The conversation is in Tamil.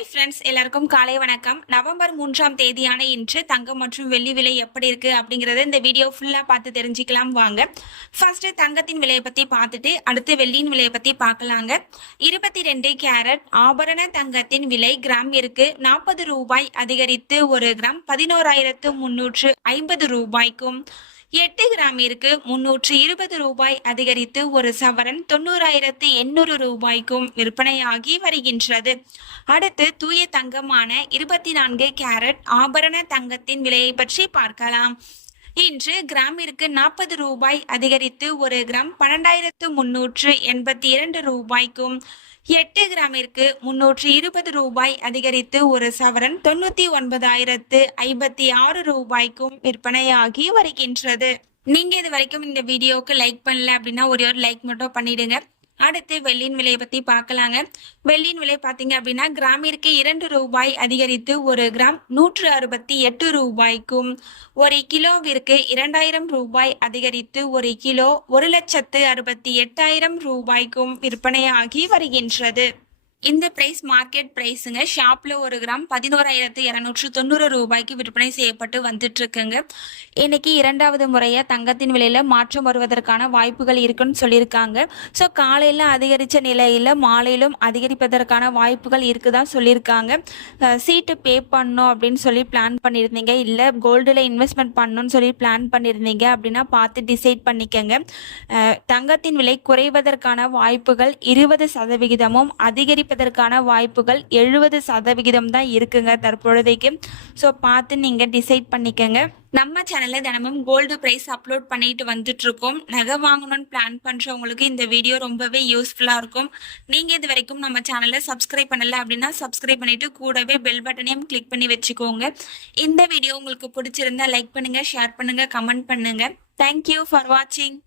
ஹாய் ஃப்ரெண்ட்ஸ், எல்லாருக்கும் காலை வணக்கம். நவம்பர் 3ஆம் தேதியான இன்று தங்கம் மற்றும் வெள்ளி விலை எப்படி இருக்கு அப்படிங்கறத இந்த வீடியோ ஃபுல்லா பார்த்து தெரிஞ்சுக்கலாம் வாங்க. ஃபர்ஸ்ட் தங்கத்தின் விலையை பத்தி பார்த்துட்டு அடுத்து வெள்ளியின் விலையை பத்தி பார்க்கலாங்க. 22 கேரட் ஆபரண தங்கத்தின் விலை கிராமிற்கு 40 ரூபாய் அதிகரித்து 1 கிராம் 11,350 ரூபாய்க்கும், 8 கிராமிற்கு 320 ரூபாய் அதிகரித்து 1 சவரன் 90,800 ரூபாய்க்கும் விற்பனையாகி வருகின்றது. அடுத்து தூய தங்கமான 24 கேரட் ஆபரண தங்கத்தின் விலையை பற்றி பார்க்கலாம். இன்று கிராமிற்கு 40 ரூபாய் அதிகரித்து 1 கிராம் 12,382 ரூபாய்க்கும், 8 கிராமிற்கு 320 ரூபாய் அதிகரித்து 1 சவரன் 99,056 ரூபாய்க்கும் விற்பனையாகி வருகின்றது. நீங்க இது வரைக்கும் இந்த வீடியோவுக்கு லைக் பண்ணல அப்படின்னா ஒரே ஒரு லைக் மட்டும் பண்ணிடுங்க. அடுத்து வெள்ளியின் விலையை பத்தி பார்க்கலாங்க. வெள்ளியின் விலை பார்த்தீங்க அப்படின்னா கிராமிற்கு 2 ரூபாய் அதிகரித்து 1 கிராம் 168 ரூபாய்க்கும், 1 கிலோவிற்கு 2000 ரூபாய் அதிகரித்து 1 கிலோ 1,68,000 ரூபாய்க்கும் விற்பனையாகி வருகின்றது. இந்த பிரைஸ் மார்க்கெட் பிரைஸுங்க. ஷாப்ல 1 கிராம் 11,290 ரூபாய்க்கு விற்பனை செய்யப்பட்டு வந்துட்டு இருக்குங்க. இன்னைக்கு 2வது முறையா தங்கத்தின் விலையில மாற்றம் வருவதற்கான வாய்ப்புகள் இருக்குன்னு சொல்லியிருக்காங்க. ஸோ காலையில அதிகரித்த நிலையில மாலையிலும் அதிகரிப்பதற்கான வாய்ப்புகள் இருக்குதான் சொல்லியிருக்காங்க. சீட்டு பே பண்ணணும் அப்படின்னு சொல்லி பிளான் பண்ணியிருந்தீங்க, இல்லை கோல்டுல இன்வெஸ்ட்மெண்ட் பண்ணணும்னு சொல்லி பிளான் பண்ணியிருந்தீங்க அப்படின்னா பார்த்து டிசைட் பண்ணிக்கங்க. தங்கத்தின் விலை குறைவதற்கான வாய்ப்புகள் 20%, அதிகரிப்பதற்கான வாய்ப்புகள் 70% தான் இருக்குங்க தற்பொழுதைக்கு. ஸோ பார்த்து நீங்க டிசைட் பண்ணிக்கங்க. நம்ம சேனல்ல தினமும் கோல்டு பிரைஸ் அப்லோட் பண்ணிட்டு வந்துட்டு இருக்கோம். நகை வாங்கணும்னு பிளான் பண்றவங்களுக்கு இந்த வீடியோ ரொம்பவே யூஸ்ஃபுல்லா இருக்கும். நீங்க இது வரைக்கும் நம்ம சேனலை சப்ஸ்கிரைப் பண்ணல அப்படின்னா சப்ஸ்கிரைப் பண்ணிட்டு கூடவே பெல் பட்டனையும் கிளிக் பண்ணி வச்சுக்கோங்க. இந்த வீடியோ உங்களுக்கு பிடிச்சிருந்தா லைக் பண்ணுங்க, ஷேர் பண்ணுங்க, கமெண்ட் பண்ணுங்க. தேங்க்யூ ஃபார் வாட்சிங்.